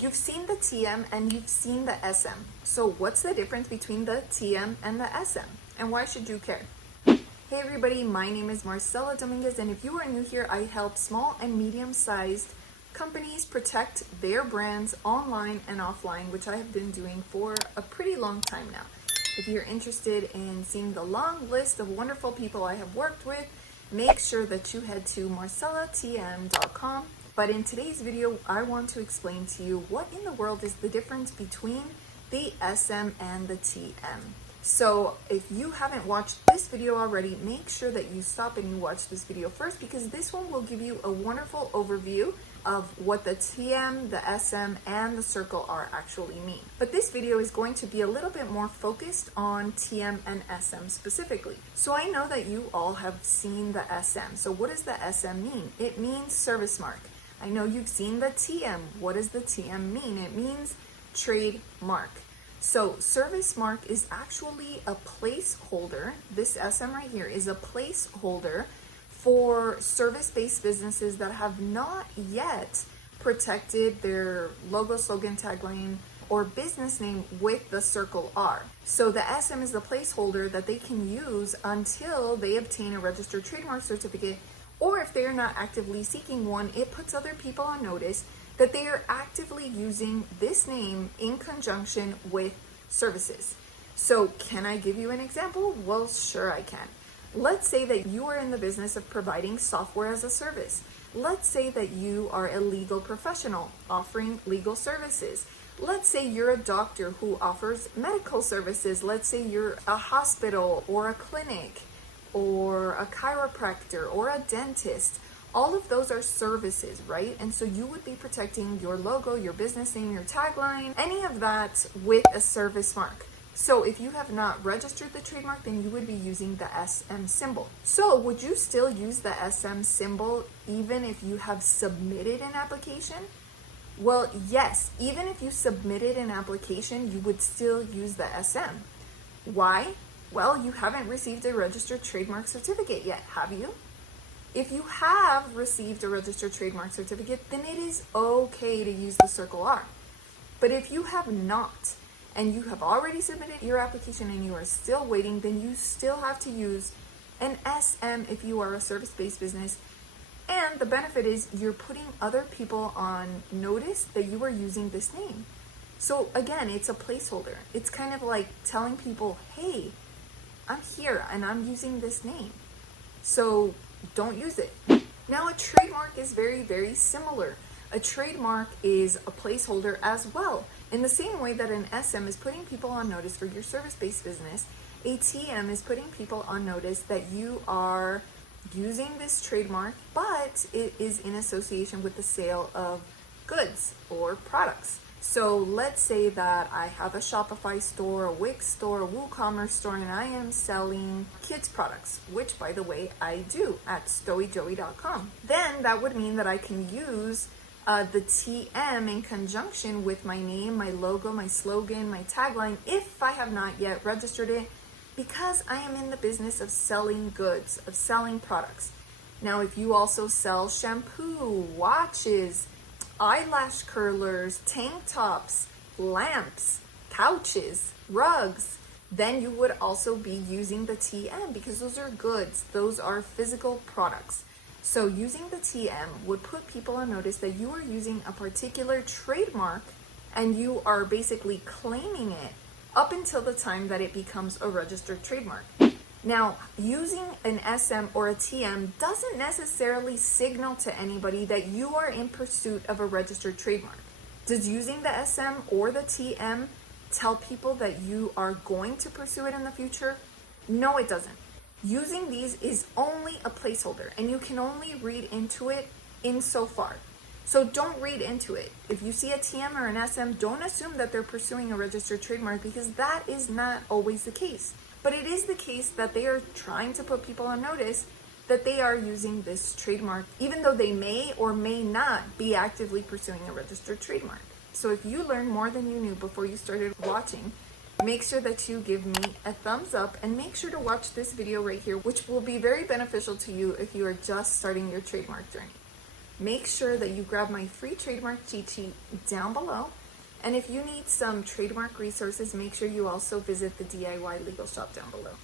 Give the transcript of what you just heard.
You've seen the TM and you've seen the SM. So what's the difference between the TM and the SM? And why should you care? Hey everybody, my name is Marcella Dominguez, and if you are new here, I help small and medium-sized companies protect their brands online and offline, which I have been doing for a pretty long time now. If you're interested in seeing the long list of wonderful people I have worked with, make sure that you head to marcellatm.com. But in today's video, I want to explain to you what in the world is the difference between the SM and the TM. So if you haven't watched this video already, make sure that you stop and you watch this video first, because this one will give you a wonderful overview of what the TM, the SM, and the circle R actually mean. But this video is going to be a little bit more focused on TM and SM specifically. So I know that you all have seen the SM. So what does the SM mean? It means service mark. I know you've seen the TM. What does the TM mean? It means trademark. So service mark is actually a placeholder. This SM right here is a placeholder for service-based businesses that have not yet protected their logo, slogan, tagline, or business name with the circle R. So the SM is the placeholder that they can use until they obtain a registered trademark certificate, or if they are not actively seeking one, it puts other people on notice that they are actively using this name in conjunction with services. So can I give you an example? Well, sure I can. Let's say that you are in the business of providing software as a service. Let's say that you are a legal professional offering legal services. Let's say you're a doctor who offers medical services. Let's say you're a hospital or a clinic or a chiropractor or a dentist. All of those are services, right? And so you would be protecting your logo, your business name, your tagline, any of that with a service mark. So if you have not registered the trademark, then you would be using the SM symbol. So would you still use the SM symbol even if you have submitted an application? Well, yes, even if you submitted an application, you would still use the SM. Why? Well, you haven't received a registered trademark certificate yet, have you? If you have received a registered trademark certificate, then it is okay to use the circle R. But if you have not, and you have already submitted your application and you are still waiting, then you still have to use an SM if you are a service-based business. And the benefit is you're putting other people on notice that you are using this name. So again, it's a placeholder. It's kind of like telling people, hey, I'm here and I'm using this name. So don't use it. Now a trademark is very, very similar. A trademark is a placeholder as well. In the same way that an SM is putting people on notice for your service-based business, a TM is putting people on notice that you are using this trademark, but it is in association with the sale of goods or products. So let's say that I have a Shopify store, a Wix store, a WooCommerce store, and I am selling kids products, which by the way, I do at stowyjoey.com. Then that would mean that I can use the TM in conjunction with my name, my logo, my slogan, my tagline, if I have not yet registered it, because I am in the business of selling goods, of selling products. Now, if you also sell shampoo, watches, eyelash curlers, tank tops, lamps, couches, rugs, then you would also be using the TM, because those are goods, those are physical products. So using the TM would put people on notice that you are using a particular trademark and you are basically claiming it up until the time that it becomes a registered trademark. Now, using an SM or a TM doesn't necessarily signal to anybody that you are in pursuit of a registered trademark. Does using the SM or the TM tell people that you are going to pursue it in the future? No, it doesn't. Using these is only a placeholder, and you can only read into it insofar. So don't read into it. If you see a TM or an SM, don't assume that they're pursuing a registered trademark, because that is not always the case. But it is the case that they are trying to put people on notice that they are using this trademark, even though they may or may not be actively pursuing a registered trademark. So if you learned more than you knew before you started watching, make sure that you give me a thumbs up, and make sure to watch this video right here, which will be very beneficial to you if you are just starting your trademark journey. make sure that you grab my free trademark cheat sheet down below. And if you need some trademark resources, make sure you also visit the DIY legal shop down below.